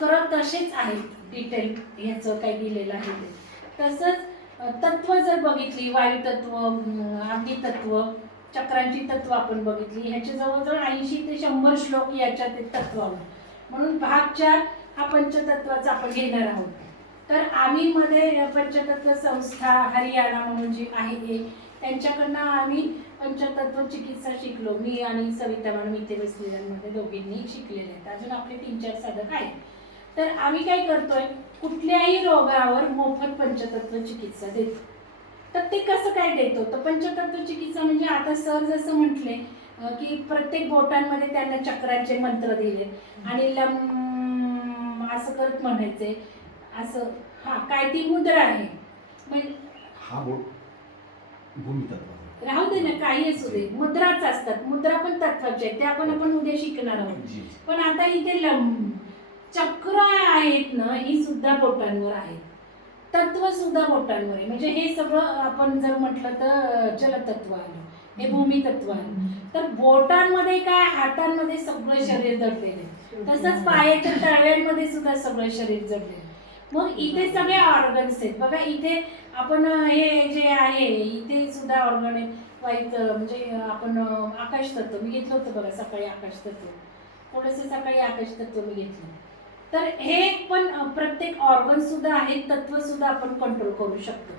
खरं तसेच आहेत. डिटेल ह्याचं काय दिलेलं आहे ते. तसंच तत्व जर बघितली वायू तत्व तत्व चक्रांची तत्व आपण बघितली ह्याचे जवळजवळ ऐंशी ते शंभर श्लोक याच्यात आहेत तत्वावर. म्हणून भाग चार हा पंचतत्वाचा आपण घेणार आहोत. तर आम्ही मध्ये पंचतत्व संस्था हरियाणा म्हणून जी आहे त्यांच्याकडनं आम्ही पंचतत्व चिकित्सा शिकलो. मी आणि सविता मॅडम इथे बसलेल्यांमध्ये दोघींनी शिकलेले आहेत. अजून आपले तीन चार साधक आहेत. तर आम्ही काय करतोय कुठल्याही रोगावर मोफत पंचतत्व चिकित्सा देतो. तर ते कसं काय देतो? तर पंचतत्व चिकित्सा म्हणजे आता सर जसं म्हटले की प्रत्येक बोटांमध्ये त्यांना चक्रांचे मंत्र दिले आणि लम असं करत म्हणायचे. असं हा काय ती मुद्रा आहे. म्हणजे हा राहू दे ना काही असू दे. मुद्राच असतात. मुद्रा पण तत्वाच्या आहेत त्या पण आपण उद्या शिकणार आहोत. पण आता इथे लम. चक्र आहेत ना ही सुद्धा बोटांवर आहेत. तत्व सुद्धा बोटांवर आहे. म्हणजे हे सगळं आपण जर म्हटलं तर जलतत्व आलं हे भूमी तत्व आलं तर बोटांमध्ये काय हातांमध्ये सगळं शरीर जडलेलं आहे. तसंच पायाच्या तळव्यांमध्ये सुद्धा सगळं शरीर जडलेलं आहे. मग इथे सगळे ऑर्गन्स आहेत. बघा इथे आपण हे जे आहे इथे सुद्धा ऑर्गन आहेत वाईट म्हणजे आपण आकाश तत्व मी घेतलं होतं बघा सकाळी आकाश तत्व. थोडंसं सकाळी आकाश तत्व मी घेतलं. तर हे पण प्रत्येक ऑर्गन सुद्धा आहेत तत्व सुद्धा आपण कंट्रोल करू शकतो.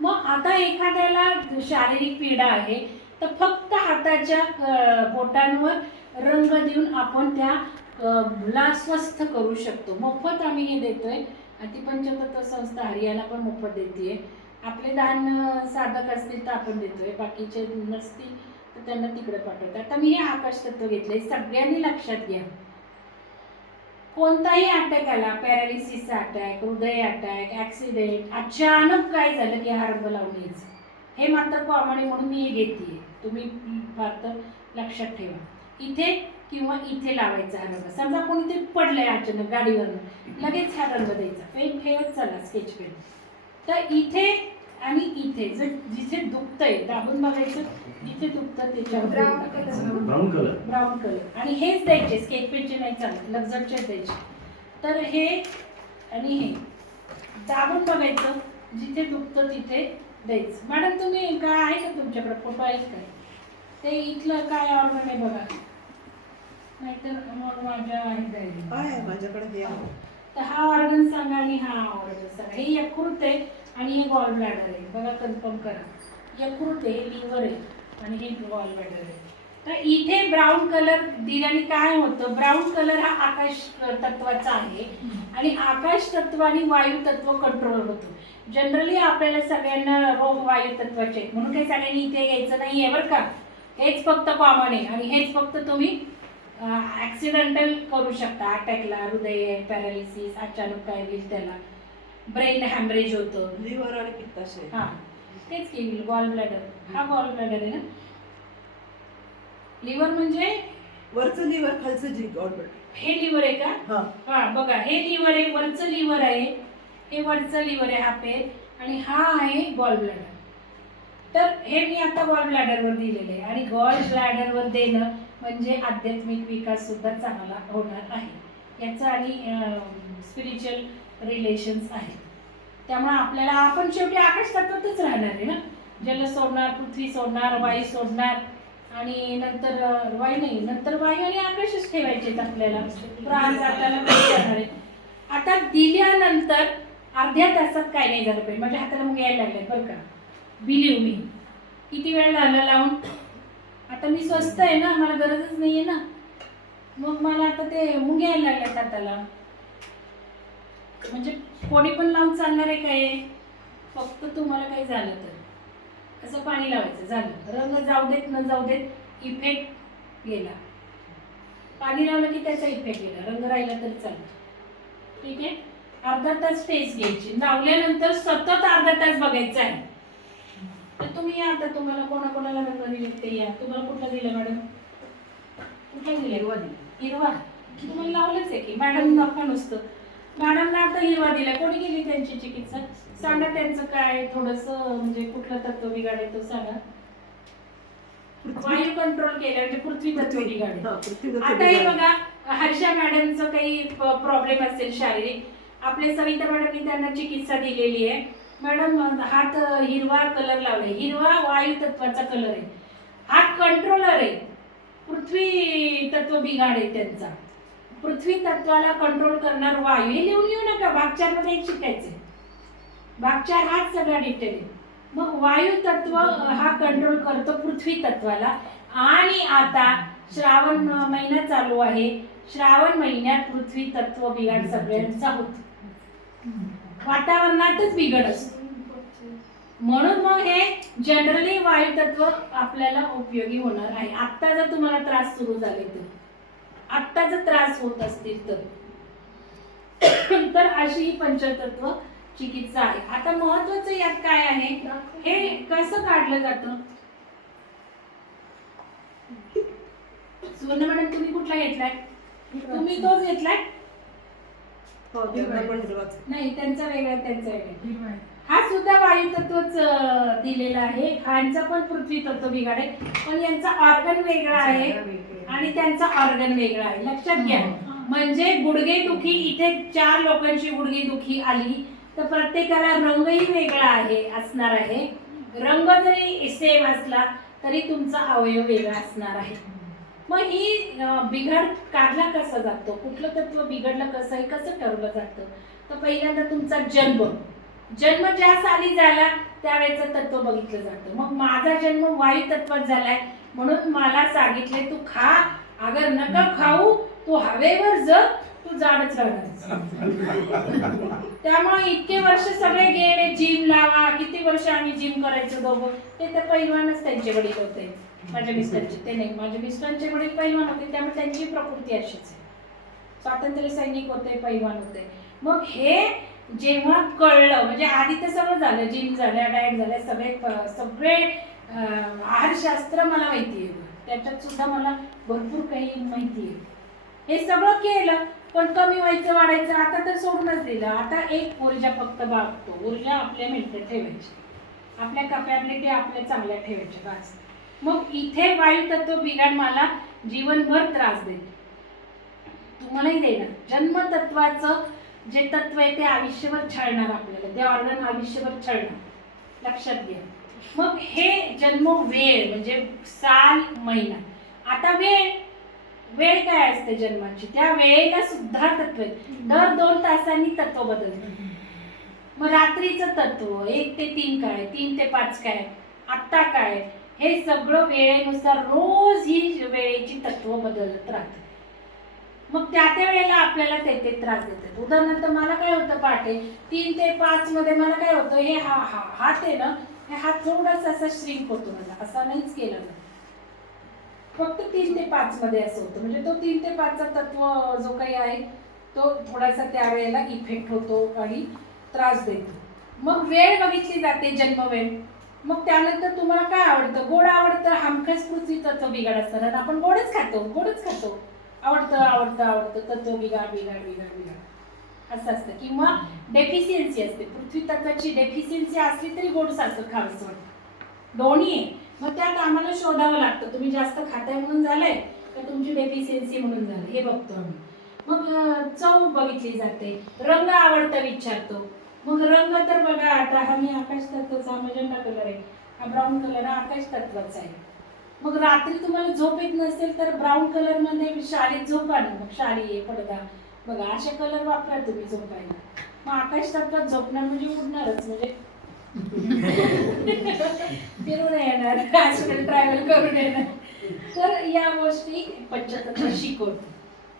मग आता एखाद्याला शारीरिक पीडा आहे तर फक्त हाताच्या बोटांवर रंग देऊन आपण त्या ला स्वस्थ करू शकतो. मोफत आम्ही हे देतोय. अतिपंचतत्व संस्था हरियाणा पण मोफत देते आपले दान साधक असतील तर आपण देतोय. बाकीचे नसतील तर त्यांना तिकडे पाठवतो आता मी हे आकाश तत्व घेतले सगळ्यांनी लक्षात घ्या. कोणताही अटॅक आला पॅरालिसिसचा अटॅक हृदय अटॅक ॲक्सिडेंट अचानक काय झालं की हा रंग लावून यायचं हे मात्र कॉमन आहे म्हणून मी घेते तुम्ही फार तर लक्षात ठेवा. इथे किंवा इथे लावायचा हा रंग. समजा कोणी ते पडलंय अचानक गाडीवरनं लगेच हा रंग द्यायचा. पेन ठेवत चला स्केच पेन तर इथे आणि इथे जर जिथे दुखतंय दाबून बघायचं जिथे दुखतं त्याच्यावर. ब्राऊन कलर ब्राऊन कलर आणि हेच द्यायचे स्केच पेनचे नाही चालत लक्झरचेच द्यायचे. तर हे आणि हे. दाबून बघायचं जिथे दुखतं तिथे द्यायचं. मॅडम तुम्ही काय आहे का तुमच्याकडे? फोटो आहेत काय ते इथलं काय ऑर्गन आहे बघा. नाहीतर मग माझ्या आहे. द्यायला आहे? माझ्याकडे हे आहे. तर हा ऑर्गन सांगा आणि हा ऑर्गन सांगा. हे यकृत आहे. आणि हे गॉल ब्लॅडर आहे. बघा कन्फर्म करा. यकृत आहे लिव्हर आहे आणि हे गॉल ब्लॅडर आहे. तर इथे ब्राऊन कलर दिल्याने काय होतं? ब्राऊन कलर हा आकाश तत्वाचा आहे आणि आकाश तत्व आणि वायू तत्व कंट्रोल होतो. जनरली आपल्याला सगळ्यांना रोग वायू तत्वाचे म्हणून काही सगळ्यांनी इथे यायचं नाही आहे बरं का? हेच फक्त कॉमन आहे. आणि हेच फक्त तुम्ही ॲक्सिडेंटल करू शकता. अटॅकला हृदय पॅरालिसिस अचानक काय होईल त्याला. ब्रेन हॅमरेज होतं. लिव्हर आणि पित्ताशय हा. तेच की गॉल ब्लॅडर हा गॉल ब्लॅडर आहे ना? लिव्हर म्हणजे? वरचं लिव्हर खालचं जी गॉडबट हे लिव्हर आहे का? हा. हा बघा हे लिव्हर आहे वरचं लिव्हर आहे. हे वरचं लिव्हर आहे हा पेर आणि हा आहे गॉल ब्लॅडर तर हे मी आता गॉल ब्लॅडरवर दिलेलं आहे. आणि गॉल ब्लॅडरवर देणं म्हणजे आध्यात्मिक विकास सुद्धा चांगला होणार आहे. याचं आणि स्पिरिच्युअल रिलेशन्स आहेत. त्यामुळे आपल्याला आपण शेवटी आकाश तत्वातच राहणार आहे ना? जल सोडणार पृथ्वी सोडणार वायू सोडणार आणि नंतर वायू नाही नंतर वायू आणि आकाशच ठेवायचे आहेत आपल्याला. प्राण आपल्याला आहे. आता दिल्यानंतर अर्ध्या तासात काय नाही झालं पाहिजे. माझ्या हाताला मग यायला लागले बरं का. Believe me. किती वेळ झाला लावून? आता मी स्वस्त आहे ना मला गरजच नाही आहे ना. मग मला आता ते मुंग यायला लागल्यात हाताला. म्हणजे कोणी पण लावून चालणार आहे काय फक्त तुम्हाला काही झालं तर. असं पाणी लावायचं झालं. रंग जाऊ देत न जाऊ देत इफेक्ट गेला. पाणी लावलं की त्याचा इफेक्ट गेला. रंग राहिला तरी चालतो. ठीक आहे? अर्धा तास टेस्ट घ्यायची. लावल्यानंतर सतत अर्धा तास बघायचं आहे. तर तुम्ही या आता. तुम्हाला कोणाकोणाला रंग दिले ते या. तुम्हाला कुठला दिलं मॅडम? कुठला दिला? हिरवा दिला. हिरवा. तुम्हाला लावलंच आहे की? मॅडम नका नुसतं. मॅडमला आता हिरवा दिला. कोणी केली त्यांची चिकित्सा? सांगा त्यांचं काय थोडस म्हणजे कुठलं तत्व बिघाडेल तो सांगा. वायू कंट्रोल केलं म्हणजे पृथ्वी तत्व बिघाडेल हा, पृथ्वी तत्व आता हे बिघाडेल. बघा हर्षा मॅडमचं काही प्रॉब्लेम असेल शारीरिक. आपले सविता मॅडमनी त्यांना चिकित्सा दिलेली आहे. मॅडम हात हिरवा कलर लावलाय. हिरवा वायू तत्वाचा कलर आहे. हा कंट्रोलर आहे. पृथ्वी तत्व बिघाड आहे त्यांचा. पृथ्वी तत्वाला कंट्रोल करणार वायू. हे लिहून येऊ नका भागचारमध्ये एक शिकायचं भागचार हाच सगळा डिटेल आहे. मग वायू तत्व हा कंट्रोल करतो पृथ्वी तत्वाला. आणि आता श्रावण महिना चालू आहे. श्रावण महिन्यात पृथ्वी तत्व बिघाड सगळ्यांचा होतो. वातावरणातच बिघड असतो. म्हणून मग हे जनरली वायू तत्व आपल्याला उपयोगी होणार आहे. आत्ता जर तुम्हाला त्रास सुरू झाले तर. आत्ता जर त्रास होत असतील तर. तर अशी ही पंचतत्व चिकित्सा आहे. आता महत्वाचं यात काय आहे? हे कसं काढलं जातं? सुवर्ण मॅडम तुम्ही कुठला घेतलाय? तुम्ही तोच घेतलाय? हो नाही त्यांचा वेगळा त्यांचा वेगळा हा सुद्धा वायू तत्वच दिलेला आहे. खांचा पण पृथ्वी तत्व बिघाड आहे. पण यांचा ऑर्गन वेगळा आहे. आणि त्यांचा ऑर्गन वेगळा आहे. लक्षात घ्या. म्हणजे गुडघे दुखी इथे चार लोकांची गुडघे दुखी आली तर प्रत्येकाला रंगही वेगळा आहे असणार आहे. रंग जरी सेम असला तरी तुमचा अवयव वेगळा असणार आहे. मग ही बिघड काढला कसा जातो? कुठलं तत्व बिघडलं कसं आहे? कसं ठरवलं जातं? तर पहिल्यांदा तुमचा जन्म. जन्म ज्या साली झाला त्यावेळेचं तत्व बघितलं जातं. मग माझा जन्म वायू तत्वात झालाय म्हणून मला सांगितले तू खा अगर नका खाऊ तू हवेवर जग तू जाडच राहणार. त्यामुळे इतके वर्ष सगळे गेले जिम लावा किती वर्ष आम्ही जिम करायचो दोघं? ते तर पैलवानच त्यांचे वडील होते. माझ्या मिस्टरचे ते नाही माझ्या मिस्टरांचे वडील पैलवान होते त्यामुळे त्यांची प्रकृती अशीच आहे. स्वातंत्र्य सैनिक होते पैलवान होते. मग हे जेव्हा कळलं म्हणजे आधी तर सगळं झालं जिम झाल्या डाएट झाल्या सगळे सगळे आहारशास्त्र मला माहिती आहे. त्याच्यात सुद्धा मला भरपूर काही माहिती आहे. हे सगळं केलं पण कमी व्हायचं वाढायचं आता तर सोडूनच दिलं. आता एक ऊर्जा फक्त बागतो ऊर्जा आपल्या मेंटेन ठेवायची. आपल्या कपॅबिलिटी आपल्या चांगल्या ठेवायच्या. बस. मग इथे वायू तत्व बिघाड मला जीवनभर त्रास देते. तुम्हालाही देणार. जन्मतत्वाचं जे तत्व आहे ते आयुष्यभर छळणार आपल्याला. ते ऑर्गन आयुष्यभर छळणार. लक्षात घ्या. मग हे जन्म वेळ म्हणजे साल महिना. आता वेळ वेळ काय असते जन्माची? त्या वेळेला सुद्धा तत्व आहे दर दोन तासांनी तत्व बदलत. मग रात्रीचं तत्व एक ते तीन काय तीन ते पाच काय आत्ता काय हे सगळं वेळेनुसार रोज ही वेळेची तत्व बदलत राहते. मग त्या त्या वेळेला आपल्याला ते ते त्रास देतात. उदाहरणार्थ मला काय होतं पहाटे तीन ते पाच मध्ये मला काय होतं हे हा हा हा आहे ना हे हात थोडासा असा श्रिंक होतो म्हणजे, मला असा नाहीच केलं ना फक्त तीन ते पाच मध्ये असं होतं. म्हणजे तो तीन ते पाचचा तत्व जो काही आहे तो थोडासा त्यावेळेला इफेक्ट होतो आणि त्रास देतो. मग वेळ बघितली जाते जन्मवेळ. मग त्यानंतर तुम्हाला काय आवडतं? गोड आवडतं हमखास पृथ्वी तत्व बिघाड असतं आपण गोडच खातो गोडच खातो. आवडतं आवडतं आवडतं तत्व बिघाड बिघाड बिघाड बिघाड. असं असतं. किंवा डेफिशियन्सी असते. पृथ्वी तत्वाची डेफिशियन्सी असली तरी गोड सारखं खावंच वाटतं. दोन्ही आहे. मग त्यात आम्हाला शोधावं लागतं. तुम्ही जास्त खाताय म्हणून झालंय का तुमची डेफिशियन्सी म्हणून झालं. हे बघतो आम्ही. मग चव बघितली जाते. रंग आवडता विचारतो. मग रंग तर बघा आता हा मी आकाश तत्वाचा मजंडा कलर आहे. हा ब्राऊन कलर हा आकाश तत्वाचा आहे. मग रात्री तुम्हाला झोप येत नसेल तर ब्राऊन कलरमध्ये शाळेत झोप आणू. मग शाळी आहे पडदा. बघा असे कलर वापरा तुम्ही झोपायला. मग आकाश तत्वात झोपणार म्हणजे उडणारच म्हणजे फिरून येणार आजकाल ट्रॅव्हल करून येणार. तर या गोष्टी पंचतत्व शिकवतो.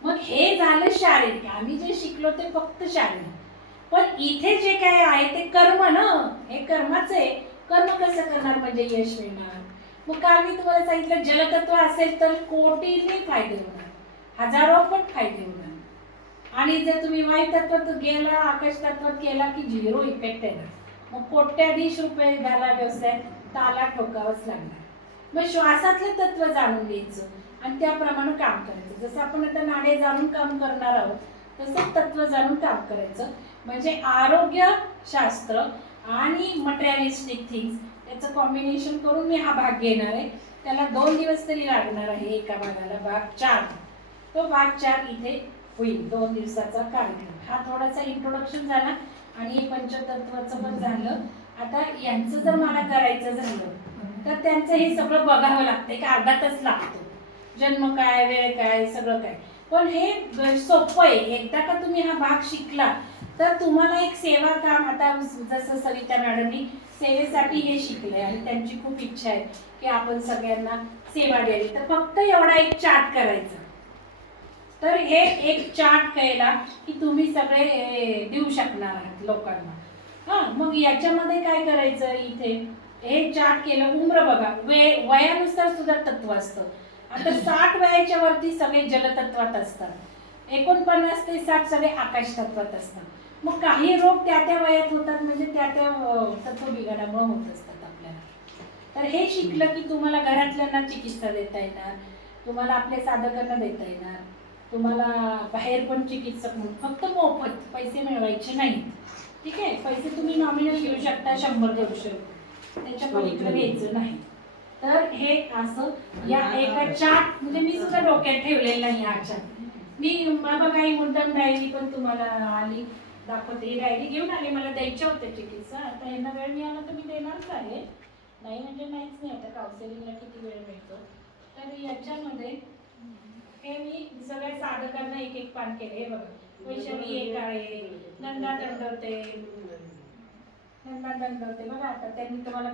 मग हे झालं शारीरिक. आम्ही जे शिकलो ते फक्त शारीरिक. पण इथे जे काय आहे ते कर्म ना हे कर्माचं आहे. कर्म कसं करणार म्हणजे यश मिळणार? मग काल मी तुम्हाला सांगितलं जलतत्व असेल तर कोटीने फायदे होणार. हजारो पण फायदे होणार. आणि जर तुम्ही वाई तत्वात गेला आकाश तत्वात केला की झिरो इफेक्ट येणार मग कोट्याधीश रुपये झाला व्यवसाय ताला ठोकावंच लागणार. मग श्वासातलं तत्व जाणून घ्यायचं आणि त्याप्रमाणे काम करायचं. जसं आपण आता नाडे जाणून काम करणार आहोत तसं तत्व जाणून काम करायचं. म्हणजे आरोग्य शास्त्र आणि मटेरियलिस्टिक थिंग्स याचं कॉम्बिनेशन करून मी हा भाग घेणार आहे. त्याला दोन दिवस तरी लागणार आहे एका भागाला भाग चार. तो भाग चार इथे होईल. दोन दिवसाचा कार्यक्रम. हा थोडासा इंट्रोडक्शन झाला आणि पंचतत्वाचं पण झालं. आता यांचं जर मला करायचं झालं तर त्यांचं हे सगळं बघावं लागतं एक अर्धा तास लागतो. जन्म काय वेळ काय सगळं काय. पण हे सोपं आहे. एकदा का तुम्ही हा भाग शिकला तर तुम्हाला एक सेवा काम आता जसं सविता मॅडमनी सेवेसाठी हे शिकले आणि त्यांची खूप इच्छा आहे की आपण सगळ्यांना सेवा द्यावी. तर फक्त एवढा एक चार्ट करायचा. तर हे एक चार्ट केला की तुम्ही सगळे देऊ शकणार आहात लोकांना. हा मग याच्यामध्ये काय करायचं इथे? हे चार्ट केलं उम्र बघा. वे वयानुसार सुद्धा तत्व असतं. आता साठ वयाच्या वरती सगळे जलतत्वात असतात. एकोणपन्नास ते साठ सगळे आकाश तत्वात असतात. मग काही रोग त्या त्या वयात होतात म्हणजे त्या त्या तत्व बिघाडामुळे होत असतात आपल्याला. तर हे शिकलं की तुम्हाला घरातल्यांना चिकित्सा देता येणार तुम्हाला आपल्या साधकांना देता येणार. तुम्हाला बाहेर पण चिकित्सक म्हणून फक्त मोफत पैसे मिळवायचे नाहीत. ठीक आहे? पैसे तुम्ही नॉमिनल घेऊ शकता शंभर दोनशे त्याच्या पलीकडे घ्यायचं नाही. तर हे असं या एका चार्ट म्हणजे मी सुद्धा डोक्यात ठेवलेला नाही हा चार्ट मी बाबा काही मुद्दाम डायरी पण तुम्हाला आली दाखवते. ही डायरी घेऊन आली मला द्यायच्या होत्या चिकित्सा आता यांना वेळ मिळाला तर मी देणारच आहे नाही म्हणजे नाहीच नाही. आता काउन्सिलिंगला किती वेळ मिळतो? तर याच्यामध्ये हे मी सगळ्या साधकांना एक एक पान केले. हे बघा. वैशाली एक आहे नंदा दंडवते. नंदा दंडवते. बघा आता त्यांनी तुम्हाला